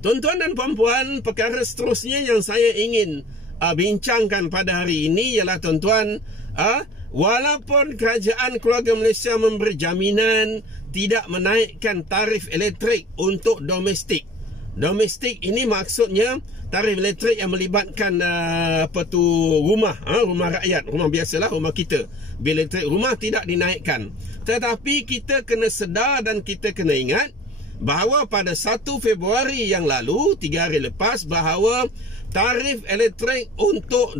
Tuan-tuan dan puan-puan, perkara seterusnya yang saya ingin bincangkan pada hari ini ialah tuan-tuan, walaupun kerajaan keluarga Malaysia memberi jaminan tidak menaikkan tarif elektrik untuk domestik. Domestik ini maksudnya tarif elektrik yang melibatkan rumah rakyat, rumah biasalah, rumah kita. Bil elektrik rumah tidak dinaikkan. Tetapi kita kena sedar dan kita kena ingat bahawa pada 1 Februari yang lalu, 3 hari lepas, bahawa tarif elektrik untuk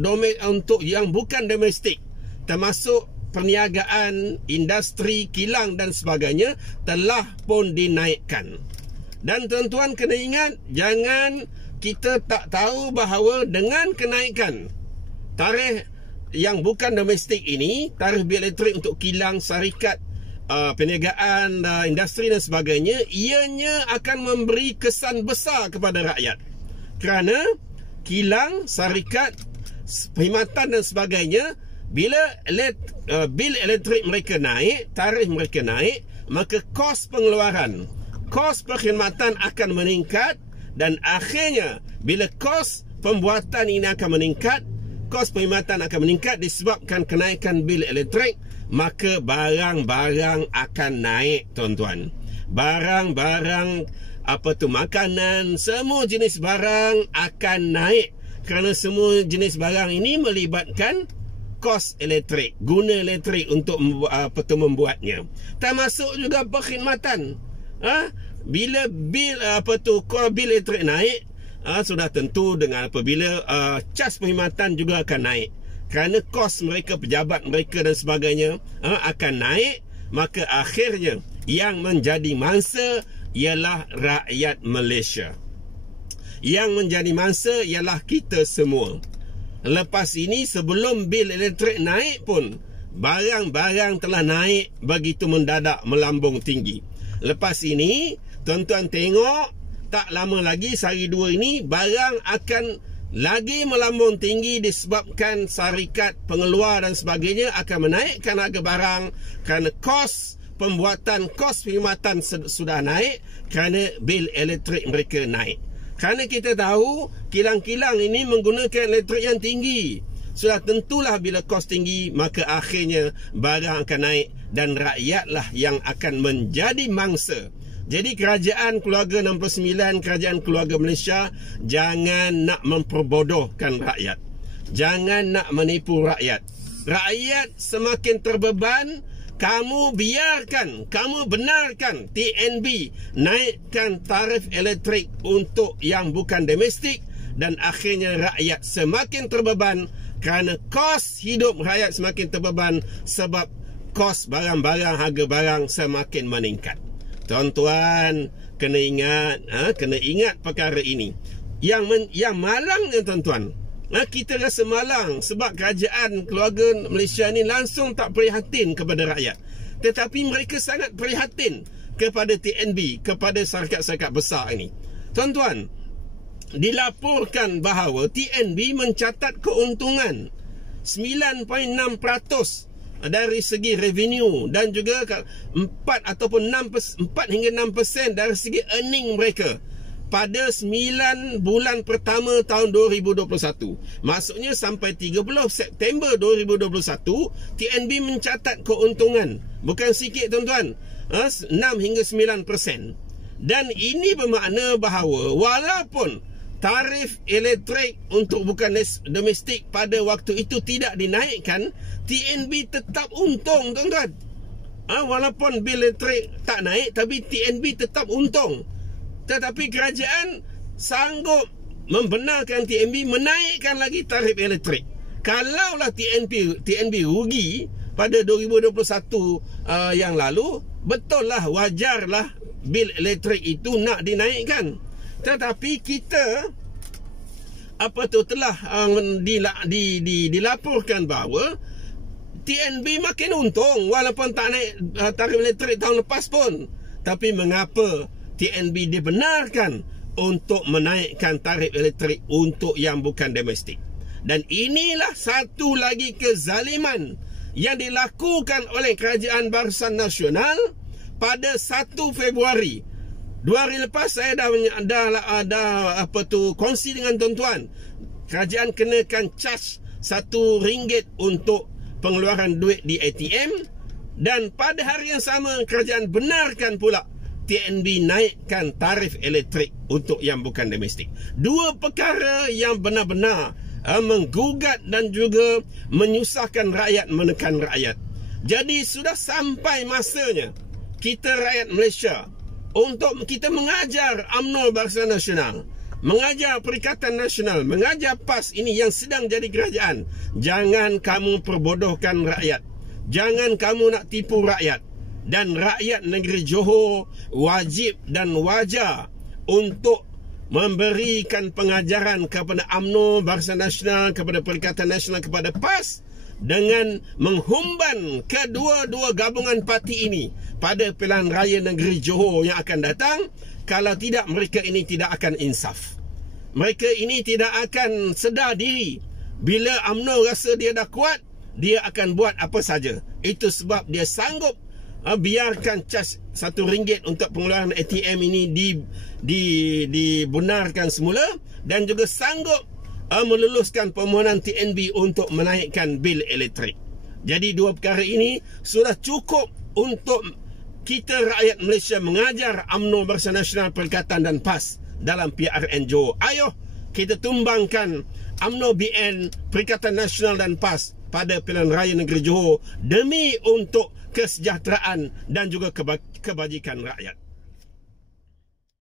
yang bukan domestik, termasuk perniagaan, industri, kilang dan sebagainya, telah pun dinaikkan. Dan tuan-tuan kena ingat, jangan kita tak tahu bahawa dengan kenaikan tarif yang bukan domestik ini, tarif bil elektrik untuk kilang, syarikat, perniagaan, industri dan sebagainya, ianya akan memberi kesan besar kepada rakyat. Kerana kilang, syarikat, perkhidmatan dan sebagainya, bila bil elektrik mereka naik, tarif mereka naik, maka kos pengeluaran, kos perkhidmatan akan meningkat. Dan akhirnya bila kos pembuatan ini akan meningkat, kos perkhidmatan akan meningkat disebabkan kenaikan bil elektrik, maka barang-barang akan naik, tuan-tuan. Barang-barang, makanan, semua jenis barang akan naik. Kerana semua jenis barang ini melibatkan kos elektrik, guna elektrik untuk membuatnya. Termasuk juga perkhidmatan. Bila bil bil elektrik naik, sudah tentu dengan apabila cas perkhidmatan juga akan naik. Kerana kos mereka, pejabat mereka dan sebagainya akan naik, maka akhirnya yang menjadi mangsa ialah rakyat Malaysia. Yang menjadi mangsa ialah kita semua. Lepas ini, sebelum bil elektrik naik pun, barang-barang telah naik begitu mendadak, melambung tinggi. Lepas ini, tuan-tuan tengok, tak lama lagi, sehari dua ini, barang akan lagi melambung tinggi disebabkan syarikat, pengeluar dan sebagainya akan menaikkan harga barang kerana kos pembuatan, kos perkhidmatan sudah naik kerana bil elektrik mereka naik. Kerana kita tahu kilang-kilang ini menggunakan elektrik yang tinggi. Sudah tentulah bila kos tinggi, maka akhirnya barang akan naik dan rakyatlah yang akan menjadi mangsa. Jadi kerajaan keluarga 69, kerajaan keluarga Malaysia, jangan nak memperbodohkan rakyat. Jangan nak menipu rakyat. Rakyat semakin terbeban, kamu biarkan, kamu benarkan TNB naikkan tarif elektrik untuk yang bukan domestik, dan akhirnya rakyat semakin terbeban kerana kos hidup rakyat semakin terbeban sebab kos barang-barang, harga barang semakin meningkat. Tuan-tuan kena ingat perkara ini. Yang malangnya tuan-tuan, kita rasa malang sebab kerajaan keluarga Malaysia ni langsung tak prihatin kepada rakyat. Tetapi mereka sangat prihatin kepada TNB, kepada syarikat-syarikat besar ini. Tuan-tuan, dilaporkan bahawa TNB mencatat keuntungan 9.6% dari segi revenue dan juga 4 hingga 6% dari segi earning mereka pada 9 bulan pertama tahun 2021. Maksudnya sampai 30 September 2021, TNB mencatat keuntungan. Bukan sikit tuan-tuan, 6 hingga 9%. Dan ini bermakna bahawa walaupun tarif elektrik untuk bukan domestik pada waktu itu tidak dinaikkan, TNB tetap untung, tuan-tuan. Walaupun bil elektrik tak naik, tapi TNB tetap untung. Tetapi kerajaan sanggup membenarkan TNB menaikkan lagi tarif elektrik. Kalaulah TNB rugi pada 2021 yang lalu, betul lah, wajarlah bil elektrik itu nak dinaikkan. Tetapi kita telah dilaporkan bahawa TNB makin untung walaupun tak naik tarif elektrik tahun lepas pun. Tapi mengapa TNB dibenarkan untuk menaikkan tarif elektrik untuk yang bukan domestik? Dan inilah satu lagi kezaliman yang dilakukan oleh Kerajaan Barisan Nasional pada 1 Februari 2 hari lepas saya dah kongsi dengan tuan-tuan. Kerajaan kenakan cas RM1 untuk pengeluaran duit di ATM. Dan pada hari yang sama, kerajaan benarkan pula TNB naikkan tarif elektrik untuk yang bukan domestik. Dua perkara yang benar-benar menggugat dan juga menyusahkan rakyat, menekan rakyat. Jadi sudah sampai masanya kita rakyat Malaysia untuk kita mengajar UMNO Barisan Nasional, mengajar Perikatan Nasional, mengajar PAS ini yang sedang jadi kerajaan. Jangan kamu perbodohkan rakyat. Jangan kamu nak tipu rakyat. Dan rakyat negeri Johor wajib dan wajar untuk memberikan pengajaran kepada UMNO Barisan Nasional, kepada Perikatan Nasional, kepada PAS dengan menghumban kedua-dua gabungan parti ini pada pilihan raya negeri Johor yang akan datang. Kalau tidak, mereka ini tidak akan insaf. Mereka ini tidak akan sedar diri. Bila UMNO rasa dia dah kuat, dia akan buat apa saja. Itu sebab dia sanggup biarkan cas RM1 untuk pengeluaran ATM ini dibenarkan semula, dan juga sanggup meluluskan permohonan TNB untuk menaikkan bil elektrik. Jadi dua perkara ini sudah cukup untuk kita rakyat Malaysia mengajar UMNO Barisan Nasional, Perikatan dan PAS dalam PRN Johor. Ayo kita tumbangkan UMNO BN, Perikatan Nasional dan PAS pada pilihan raya negeri Johor demi untuk kesejahteraan dan juga kebajikan rakyat.